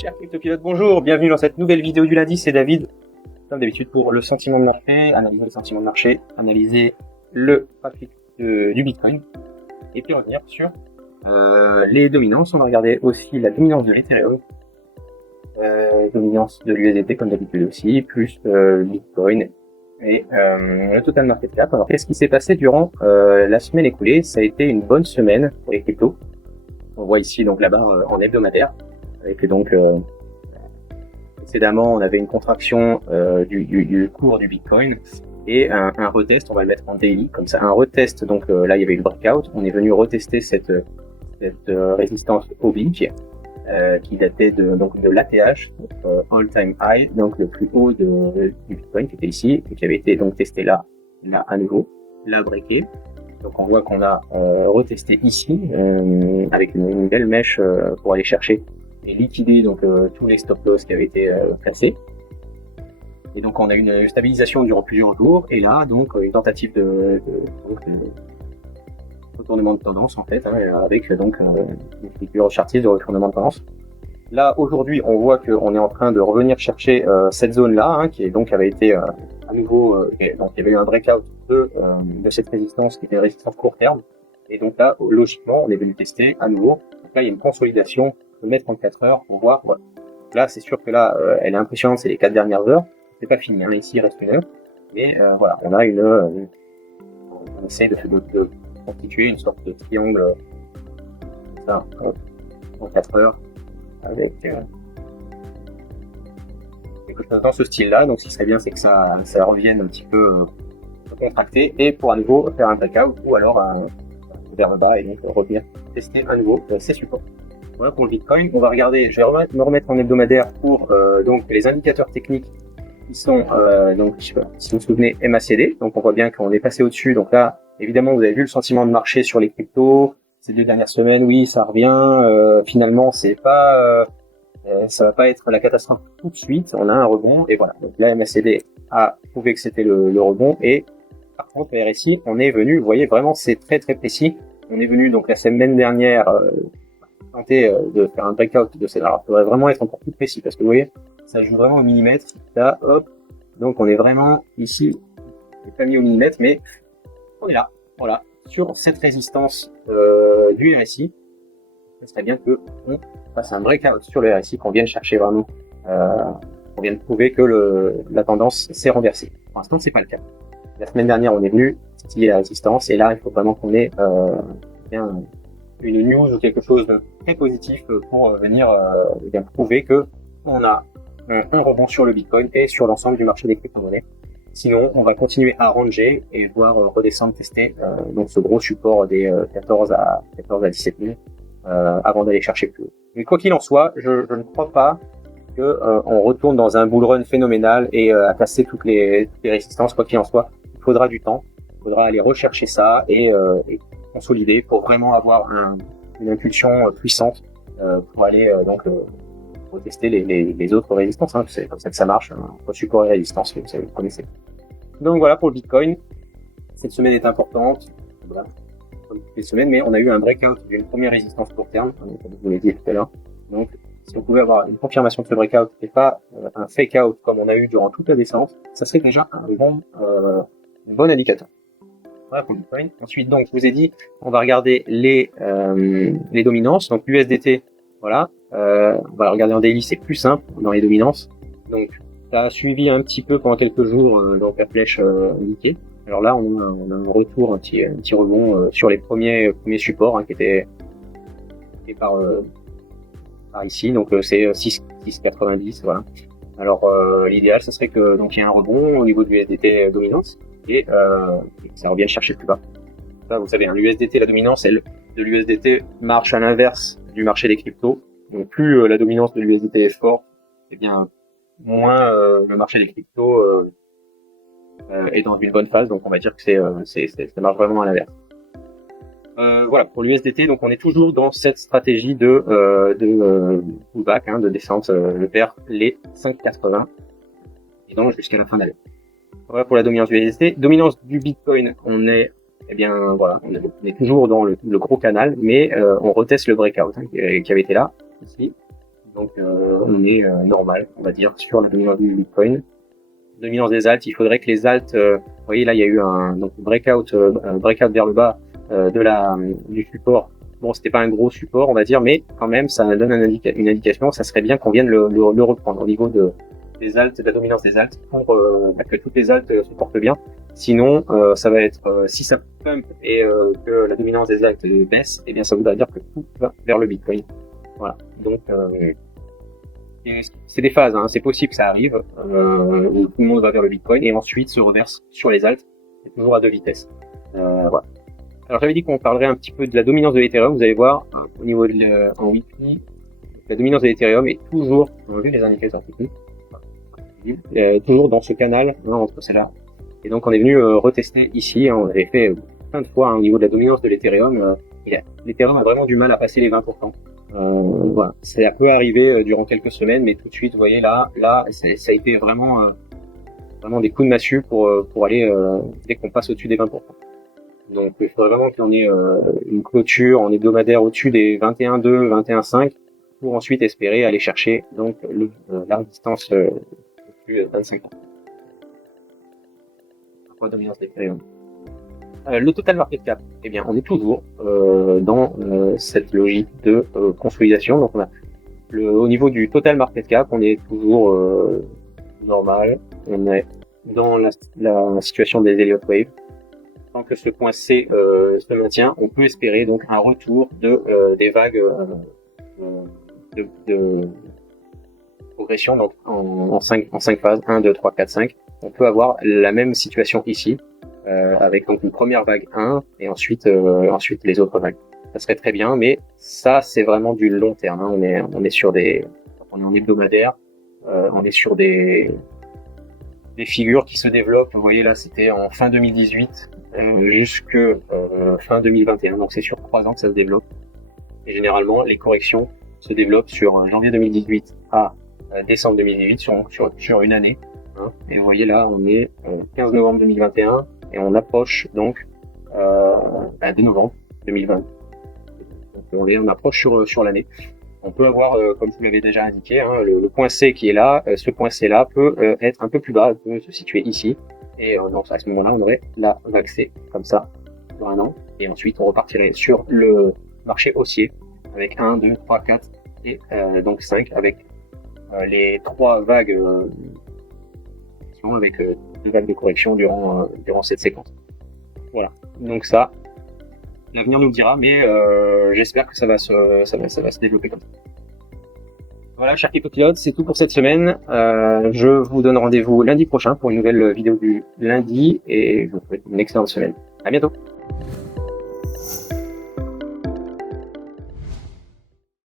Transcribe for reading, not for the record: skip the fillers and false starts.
Chers cryptopilotes, bonjour, bienvenue dans cette nouvelle vidéo du lundi, c'est David, comme d'habitude pour le sentiment de marché, analyser le sentiment de marché, analyser le trafic du Bitcoin, et puis revenir sur les dominances. On va regarder aussi la dominance de l'Ethereum, dominance de l'USDT comme d'habitude aussi, plus Bitcoin et le total market cap. Alors qu'est-ce qui s'est passé durant la semaine écoulée? Ça a été une bonne semaine pour les cryptos. On voit ici donc la barre en hebdomadaire, avec donc précédemment on avait une contraction du cours du Bitcoin et un retest, on va le mettre en daily comme ça, un retest. Donc là il y avait eu le breakout, on est venu retester cette résistance oblique qui datait de l'ATH, all time high, donc le plus haut du Bitcoin qui était ici et qui avait été donc testé là à nouveau, là breaké. Donc on voit qu'on a retesté ici avec une belle mèche pour aller chercher et liquider donc tous les stop loss qui avaient été cassés. Et donc on a une stabilisation durant plusieurs jours et là donc une tentative de retournement de tendance en fait, avec donc une figure chartiste de retournement de tendance. Là aujourd'hui on voit qu'on est en train de revenir chercher cette zone là qui est donc avait été à nouveau donc il y avait eu un breakout de cette résistance qui était une résistance court terme et donc là logiquement on est venu tester à nouveau. Donc là il y a une consolidation de mettre en 4 heures pour voir. Voilà. Là c'est sûr que là elle est impressionnante, c'est les 4 dernières heures, c'est pas fini, ici il reste une heure, mais voilà, on a on essaie de constituer une sorte de triangle ça, en 4 heures avec quelque chose dans ce style-là. Donc, ce qui serait bien, c'est que ça revienne un petit peu contracté et pour à nouveau faire un breakout ou alors vers le bas et donc revenir tester à nouveau ces supports. Voilà pour le Bitcoin. On va regarder, je vais me remettre en hebdomadaire pour donc les indicateurs techniques qui sont donc je sais pas si vous vous souvenez MACD. Donc on voit bien qu'on est passé au-dessus. Donc là, évidemment, vous avez vu le sentiment de marché sur les cryptos ces 2 dernières semaines. Oui, ça revient. Finalement, c'est pas ça va pas être la catastrophe tout de suite, on a un rebond et voilà. Donc la MACD a prouvé que c'était le rebond et par contre le RSI, on est venu, vous voyez vraiment c'est très très précis. On est venu donc la semaine dernière tenter de faire un breakout de cette. Alors il faudrait vraiment être encore plus précis parce que vous voyez, ça joue vraiment au millimètre. Là, hop, donc on est vraiment ici, j'ai pas mis au millimètre, mais on est là, voilà, sur cette résistance du RSI. Ce serait bien que on fasse un breakout sur le RSI, qu'on vienne chercher vraiment, qu'on vienne prouver que la tendance s'est renversée. Pour l'instant, c'est pas le cas. La semaine dernière, on est venu titiller la résistance, et là, il faut vraiment qu'on ait une news ou quelque chose de très positif pour venir bien prouver que on a un rebond sur le Bitcoin et sur l'ensemble du marché des crypto-monnaies. Sinon, on va continuer à ranger et voir redescendre, tester donc ce gros support des 14 à 17 000. Avant d'aller chercher plus haut. Mais quoi qu'il en soit, je ne crois pas que on retourne dans un bull run phénoménal et à casser toutes les résistances. Quoi qu'il en soit, il faudra du temps, il faudra aller rechercher ça et consolider pour vraiment avoir une impulsion puissante pour aller retester les autres résistances. C'est comme ça que ça marche, entre support et résistance, vous connaissez. Donc voilà pour le Bitcoin. Cette semaine est importante. Voilà. Toutes les semaines, mais on a eu un breakout d'une première résistance court terme, comme je vous l'ai dit tout à l'heure. Donc, si on pouvait avoir une confirmation de ce breakout et pas un fake out comme on a eu durant toute la descente, ça serait déjà un bon indicateur. Voilà pour le Bitcoin. Ensuite, donc, je vous ai dit, on va regarder les dominances. Donc, l'USDT, voilà. On va regarder en daily, c'est plus simple dans les dominances. Donc, ça a suivi un petit peu pendant quelques jours donc la flèche indiquée. Alors là, on a un retour, un petit rebond sur les premiers supports qui étaient par ici. Donc c'est 6,90, voilà. Alors l'idéal, ça serait que donc il y ait un rebond au niveau de l'USDT dominance et ça revienne chercher plus bas. Là, vous savez, l'USDT, la dominance, elle, de l'USDT marche à l'inverse du marché des cryptos. Donc plus la dominance de l'USDT est forte, et bien moins le marché des cryptos est dans une bonne phase, donc on va dire que ça marche vraiment à l'inverse. Voilà pour l'USDT, donc on est toujours dans cette stratégie de pullback, de descente vers les 5,80 et donc jusqu'à la fin d'année. Voilà pour la dominance du USDT. Dominance du Bitcoin, on est on est toujours dans le gros canal, mais on reteste le breakout qui avait été là ici. Donc on est normal, on va dire, sur la dominance du Bitcoin. Dominance des alts, il faudrait que les alts, vous voyez là il y a eu un donc breakout vers le bas du support. Bon, c'était pas un gros support, on va dire, mais quand même ça donne une indication. Ça serait bien qu'on vienne le reprendre au niveau des alts, de la dominance des alts, pour que toutes les alts se portent bien. Sinon, ça va être si ça pump et que la dominance des alts baisse, eh bien ça voudra dire que tout va vers le Bitcoin. Voilà. Donc c'est des phases, hein. C'est possible que ça arrive où tout le monde va vers le Bitcoin et ensuite se reverse sur les alts. C'est toujours à deux vitesses. Voilà. Alors j'avais dit qu'on parlerait un petit peu de la dominance de l'Ethereum. Vous allez voir au niveau en weekly, la dominance de l'Ethereum est toujours, on a vu les indicateurs techniques, toujours dans ce canal entre celles-là. Et donc on est venu retester ici. Hein, on avait fait plein de fois au niveau de la dominance de l'Ethereum. L'Ethereum a vraiment du mal à passer les 20%. Voilà, ça peut arriver durant quelques semaines, mais tout de suite, vous voyez là, ça a été vraiment des coups de massue pour aller dès qu'on passe au-dessus des 20%. Donc il faudrait vraiment qu'on ait une clôture en hebdomadaire au-dessus des 21,2, 21,5 pour ensuite espérer aller chercher donc la résistance plus 25 ans. Pourquoi dominance d'Ethereum? Le total market cap, eh bien, on est toujours dans cette logique de consolidation. Donc, on a au niveau du total market cap, on est toujours normal. On est dans la situation des Elliott Wave. Tant que ce point C se maintient, on peut espérer donc un retour des vagues de progression, donc en 5 phases, 1, 2, 3, 4, 5. On peut avoir la même situation ici. Avec donc une première vague 1 et ensuite les autres vagues. Ça serait très bien, mais ça c'est vraiment du long terme. Hein. On est en hebdomadaire, on est sur des figures qui se développent. Vous voyez là, c'était en fin 2018 jusque fin 2021. Donc c'est sur 3 ans que ça se développe. Et généralement, les corrections se développent sur janvier 2018 à décembre 2018 sur une année. Hein. Et vous voyez là, on est 15 novembre 2021. Et on approche donc de novembre 2020. Donc on approche sur l'année. On peut avoir, comme je vous l'avais déjà indiqué, hein, le point C qui est là. Ce point C là peut être un peu plus bas, peut se situer ici. Et donc à ce moment-là, on aurait la vague C comme ça sur un an. Et ensuite, on repartirait sur le marché haussier avec 1, 2, 3, 4 et donc 5 avec les 3 vagues avec 2 vagues de correction durant cette séquence. Voilà. Donc ça, l'avenir nous le dira, mais j'espère que ça va se développer comme ça. Voilà, chers cryptopilotes, c'est tout pour cette semaine. Je vous donne rendez-vous lundi prochain pour une nouvelle vidéo du lundi et je vous souhaite une excellente semaine. À bientôt.